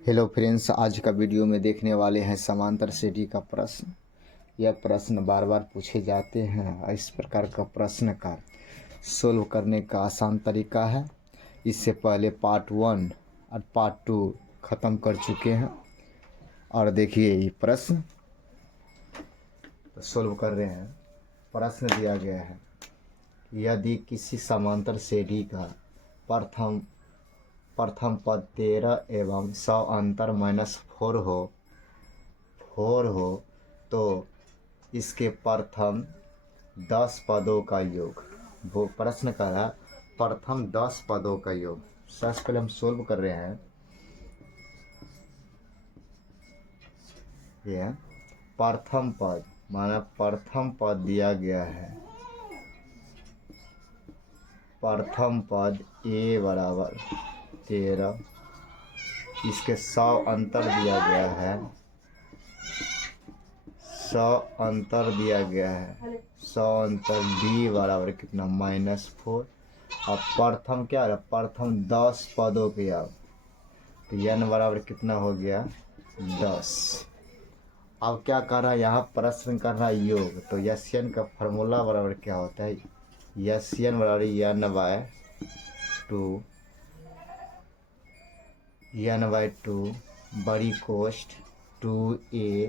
Hello friends, आज का video में देखने वाले हैं समांतर श्रेणी का प्रश्न। यह प्रश्न बार बार पूछे जाते हैं। इस प्रकार का प्रश्न का सोल्व करने का आसान तरीका है। इससे पहले पार्ट 1 और पार्ट 2 ख़त्म कर चुके हैं। और देखिए ये प्रश्न तो सोल्व कर रहे हैं। प्रश्न दिया गया है, यदि किसी समांतर श्रेणी का प्रथम पद 13 एवं 100 अंतर -4 हो तो इसके प्रथम 10 पदों का योग। वो प्रश्न कर रहा प्रथम 10 पदों का योग। सबसे पहले हम सोल्व कर रहे हैं। यह प्रथम पद माना प्रथम पद दिया गया है। प्रथम पद a बराबर 13, इसके 100 अंतर दिया गया है। 100 अंतर दिया गया है। 100 अंतर b बराबर कितना -4। अब प्रथम क्या है, प्रथम 10 पदों के अब तो n बराबर कितना हो गया 10। अब क्या कर रहा है, यहाँ प्रश्न कर रहा है योग। तो यस एन का फार्मूला बराबर क्या होता है, यस एन बराबर n/2 बड़ी कोष्ठ 2a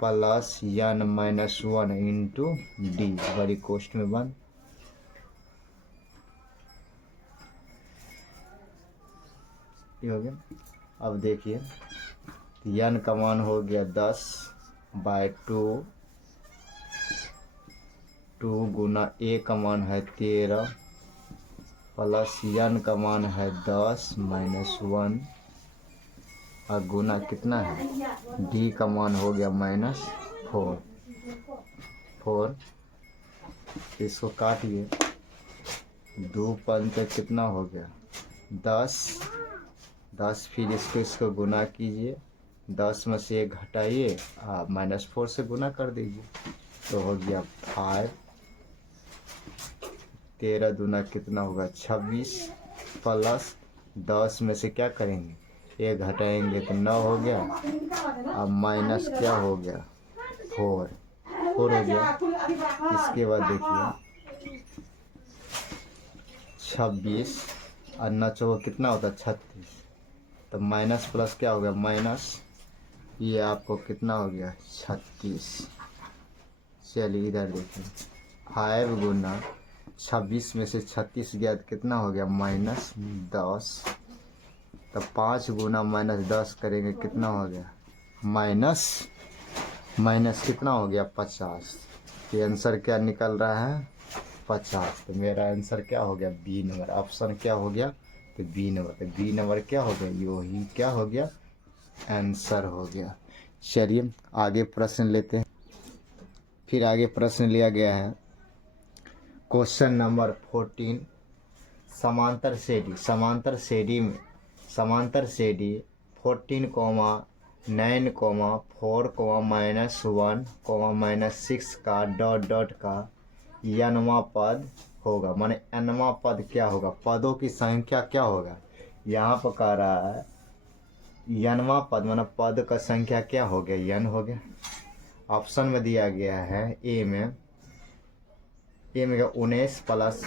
plus n-1 into D बड़ी कोष्ठ में बंद। ये हो गया। अब देखिए n का मान हो गया 10/2, 2 गुना a का मान है 13 प्लस n का मान है 10 -1 और गुना कितना है d का मान हो गया -4। इसको काटिए, 2 पंच कितना हो गया 10। फिर इसको गुना कीजिए, 10 में से 1 घटाइए -4 से गुना कर दीजिए तो हो गया 5। 13 दूना कितना होगा 26 प्लस 10 में से क्या करेंगे 1 घटाएंगे तो 9 हो गया। अब माइनस क्या हो गया 4 हो गया। इसके बाद देखिए 26 और 9 कितना होता है 36, तो माइनस प्लस क्या हो गया माइनस, ये आपको कितना हो गया 36। चलिए इधर देखिए 5 गुना 26 में से 36 गया तो कितना हो गया -10। तो 5 गुना -10 करेंगे कितना हो गया माइनस कितना हो गया 50। ये आंसर क्या निकल रहा है 50। तो मेरा आंसर क्या हो गया बी नंबर, ऑप्शन क्या हो गया तो बी नंबर। तो बी नंबर क्या हो गया, यही क्या हो गया आंसर हो गया। चलिए आगे प्रश्न लेते हैं। फिर आगे प्रश्न लिया गया है क्वेश्चन नंबर 14, समांतर श्रेणी 14, 9, 4, -1, -6 का डॉट का nवां पद होगा। माने nवां पद क्या होगा, पदों की संख्या क्या होगा। यहाँ पर कह रहा है nवां पद माना पद का संख्या क्या हो गया n हो गया। ऑप्शन में दिया गया है ए में 19 प्लस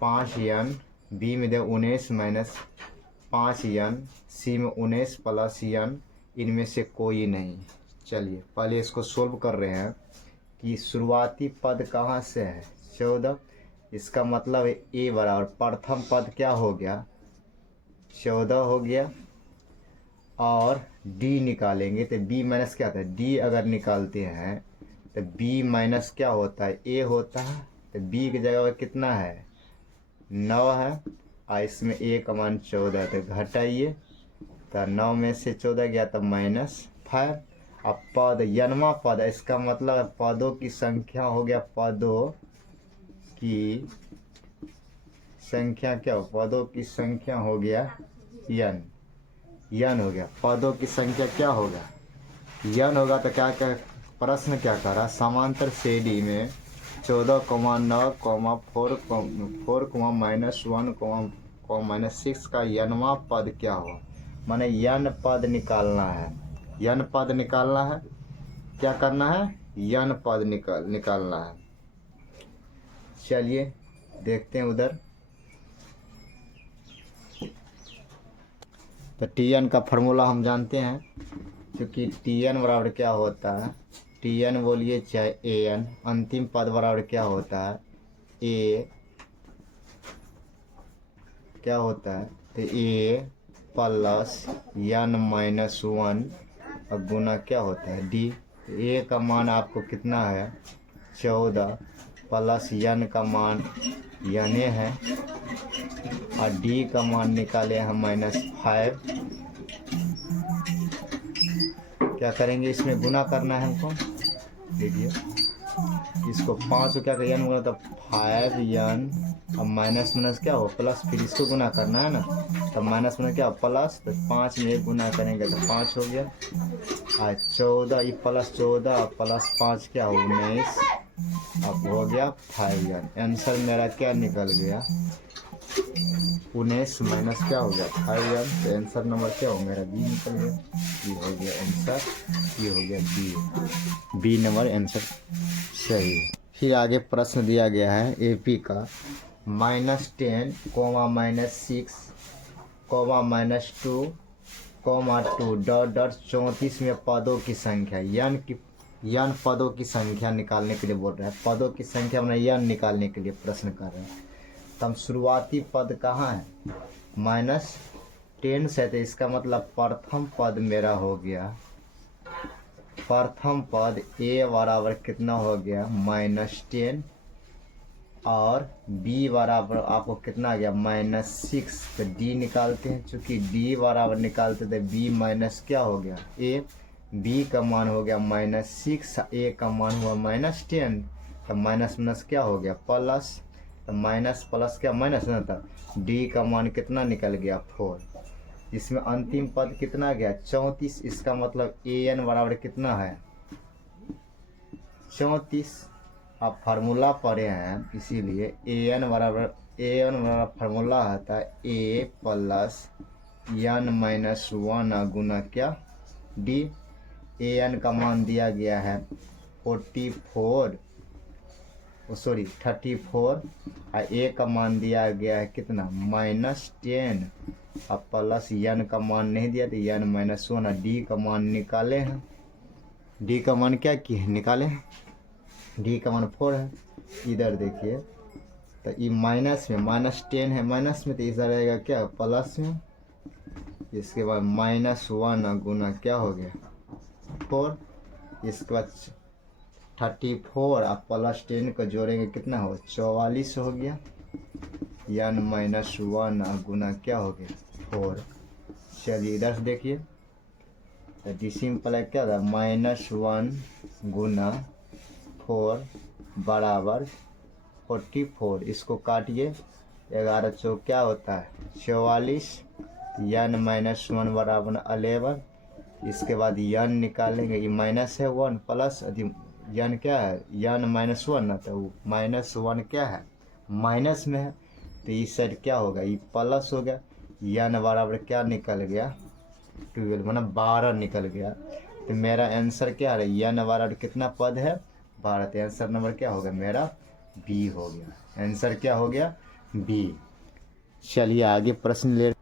5n, बी में 19 -5n, सी में 19 प्लस n, इनमें से कोई नहीं। चलिए पहले इसको सोल्व कर रहे हैं कि शुरुआती पद कहाँ से है 14। इसका मतलब है ए बराबर प्रथम पद क्या हो गया 14 हो गया। और डी निकालेंगे तो बी माइनस क्या होता है, डी अगर निकालते हैं तो बी माइनस क्या होता है ए होता है। तो बी की जगह कितना है 9 है और इसमें ए का मान 14 तो घटाइए, तो 9 में से 14 गया तो -5। अब पद nवां पद, इसका मतलब पदों की संख्या हो गया, पदों की संख्या क्या हो, पदों की संख्या हो गया n हो गया। पदों की संख्या क्या होगा n होगा। तो क्या प्रश्न क्या कर रहा, समांतर श्रेणी में 14, 9, 4, -1, -6 का nवां पद क्या हो। माने यन पद निकालना है, यन पद निकालना है। क्या करना है? यन पद निकालना है। चलिए देखते हैं उधर। तो टी एन का फॉर्मूला हम जानते हैं, क्योंकि टी एन बराबर क्या होता है, टी एन बोलिए चाहे ए एन, अंतिम पद बराबर क्या होता है, ए क्या होता है, तो ए प्लस एन माइनस वन और गुना क्या होता है डी। ए का मान आपको कितना है 14 प्लस एन का मान एन है और डी का मान निकाले हैं -5। क्या करेंगे, इसमें गुना करना है हमको। देखिए इसको 5 को क्या एन गुना तो 5 एन, अब माइनस माइनस क्या हो प्लस, फिर इसको गुना करना है ना, तो माइनस माइनस क्या हो प्लस, तो 5 में 1 गुना करेंगे तो 5 हो गया। और 14 ये प्लस 14 प्लस 5 क्या हो 19, अब हो गया 5 एन। आंसर मेरा क्या निकल गया 19 माइनस क्या हो गया 5 एन। तो आंसर नंबर क्या हो मेरा बी निकल गया। ये हो गया आंसर, ये हो गया बी, बी नंबर आंसर सही है। फिर आगे प्रश्न दिया गया है एपी का -10, -6, -2, -2 डॉट डॉट 34 में पदों की संख्या यन पदों की संख्या निकालने के लिए बोल रहा है। पदों की संख्या में यन निकालने के लिए प्रश्न कर रहे हैं। तो हम शुरुआती पद कहाँ है -10 से, तो इसका मतलब प्रथम पद मेरा हो गया, प्रथम पद ए बराबर कितना हो गया -10 और बी बराबर आपको कितना आ गया -6। तो डी निकालते हैं, चूँकि डी बराबर निकालते थे बी माइनस क्या हो गया ए, बी का मान हो गया -6, ए का मान हुआ -10। तो माइनस माइनस क्या हो गया प्लस, तो माइनस प्लस क्या माइनस ना था, डी का मान कितना निकल गया 4। इसमें अंतिम पद कितना गया 34। इसका मतलब ए एन बराबर कितना है 34। आप फार्मूला पढ़े हैं इसीलिए ए एन बराबर फार्मूला आता है ए प्लस एन माइनस 1 गुना क्या डी। ए एन का मान दिया गया है 34 और ए का मान दिया गया है कितना -10। अब प्लस एन का मान नहीं दिया तो एन -1। डी का मान निकाले हैं, डी का मान क्या किए निकाले हैं, डी का मान 4 है। इधर देखिए तो ये माइनस में -10 है, माइनस में तो इधर रहेगा क्या प्लस में। इसके बाद -1 गुना क्या हो गया 4। इसके बाद 34 और +10 को जोड़ेंगे कितना हो 44 हो गया। एन -1 गुना क्या हो गया 4। चलिए इधर से देखिए तो डी सिंपल है क्या था -1 गुना 4 बराबर 44। इसको काटिए 11 चौक क्या होता है 44। एन -1 बराबर 11। इसके बाद एन निकालेंगे, ये माइनस है 1 प्लस एन क्या है एन -1 ना, तो -1 क्या है माइनस में है, तो इस साइड क्या होगा ये प्लस हो गया। एन बराबर क्या निकल गया 12 मतलब 12 निकल गया। तो मेरा आंसर क्या है एन बराबर कितना पद है 12। तो आंसर नंबर क्या हो गया मेरा बी हो गया। आंसर क्या हो गया बी। चलिए आगे प्रश्न ले।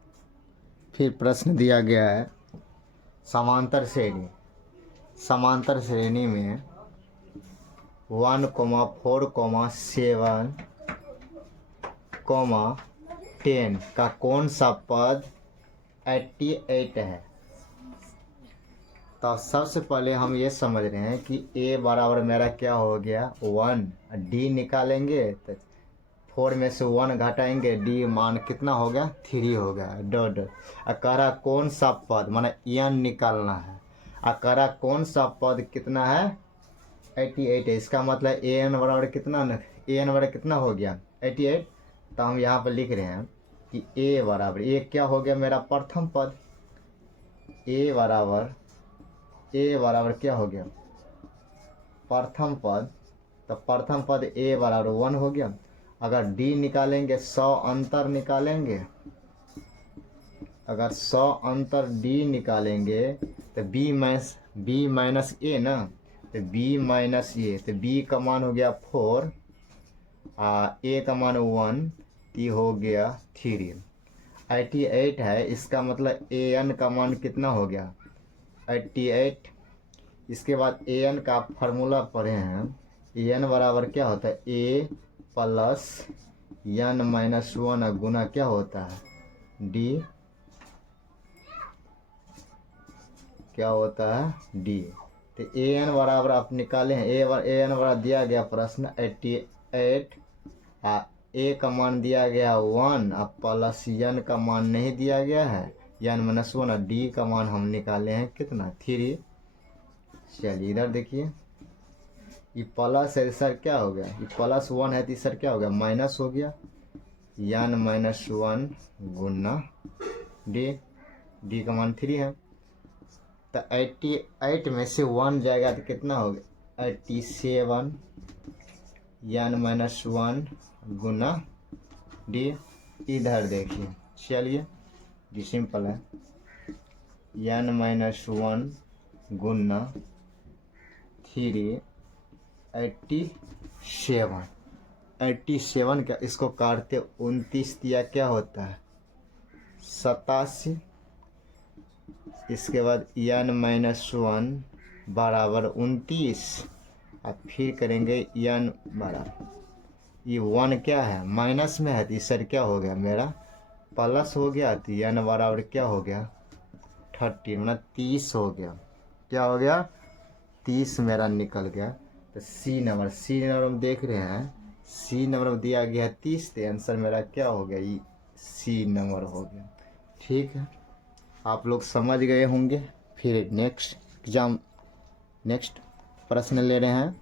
फिर प्रश्न दिया गया है समांतर श्रेणी। समांतर श्रेणी में 1, 4, 7, 10 का कौन सा पद 88 है। तो सबसे पहले हम ये समझ रहे हैं कि a बराबर मेरा क्या हो गया 1, डी निकालेंगे तो 4 में से 1 घटाएंगे, डी मान कितना हो गया 3 हो गया डॉट। अकारा कौन सा पद माना एन निकालना है, अकारा कौन सा पद कितना है 88 है। इसका मतलब ए एन बराबर कितना हो गया 88। तो हम यहाँ पर लिख रहे हैं कि ए क्या हो गया मेरा प्रथम पद, ए बराबर क्या हो गया प्रथम पद। तो प्रथम पद ए बराबर 1 हो गया। अगर डी निकालेंगे 100 अंतर निकालेंगे अगर 100 अंतर डी निकालेंगे तो बी माइनस ए ना, तो बी माइनस ए, तो बी का मान हो गया 4, ए का मान 1, टी हो गया 3। 88 है, इसका मतलब ए एन का मान कितना हो गया 88। इसके बाद ए एन का फार्मूला पढ़े हैं, ए एन बराबर क्या होता है ए प्लस एन माइनस 1 गुना क्या होता है डी, क्या होता है डी। तो ए एन बराबर आप निकाले हैं, ए एन बराबर दिया गया प्रश्न 88, ए का मान दिया गया 1 अब प्लस एन का मान नहीं दिया गया है एन माइनस 1, डी का मान हम निकाले हैं कितना 3। चलिए इधर देखिए, ये प्लस है सर क्या हो गया, ये प्लस 1 है तो सर क्या हो गया माइनस हो गया, एन माइनस 1 गुना डी, डी का मान 3 है। तो 88 में से 1 जाएगा तो कितना हो गया 87 एन माइनस 1 गुना डी। इधर देखिए, चलिए जी सिंपल है, एन माइनस 1 गुना 3 87 का इसको काटते 29 दिया क्या होता है 87। इसके बाद एन माइनस 1 बराबर 29, अब फिर करेंगे एन बराबर, ये 1 क्या है माइनस में है तो सर क्या हो गया मेरा प्लस हो गया, तो एन बराबर क्या हो गया 30 मतलब 30 हो गया, क्या हो गया 30 मेरा निकल गया। तो सी नंबर हम देख रहे हैं, सी नंबर दिया गया 30, तो आंसर मेरा क्या हो गया ये सी नंबर हो गया। ठीक है, आप लोग समझ गए होंगे। फिर नेक्स्ट प्रश्न ले रहे हैं।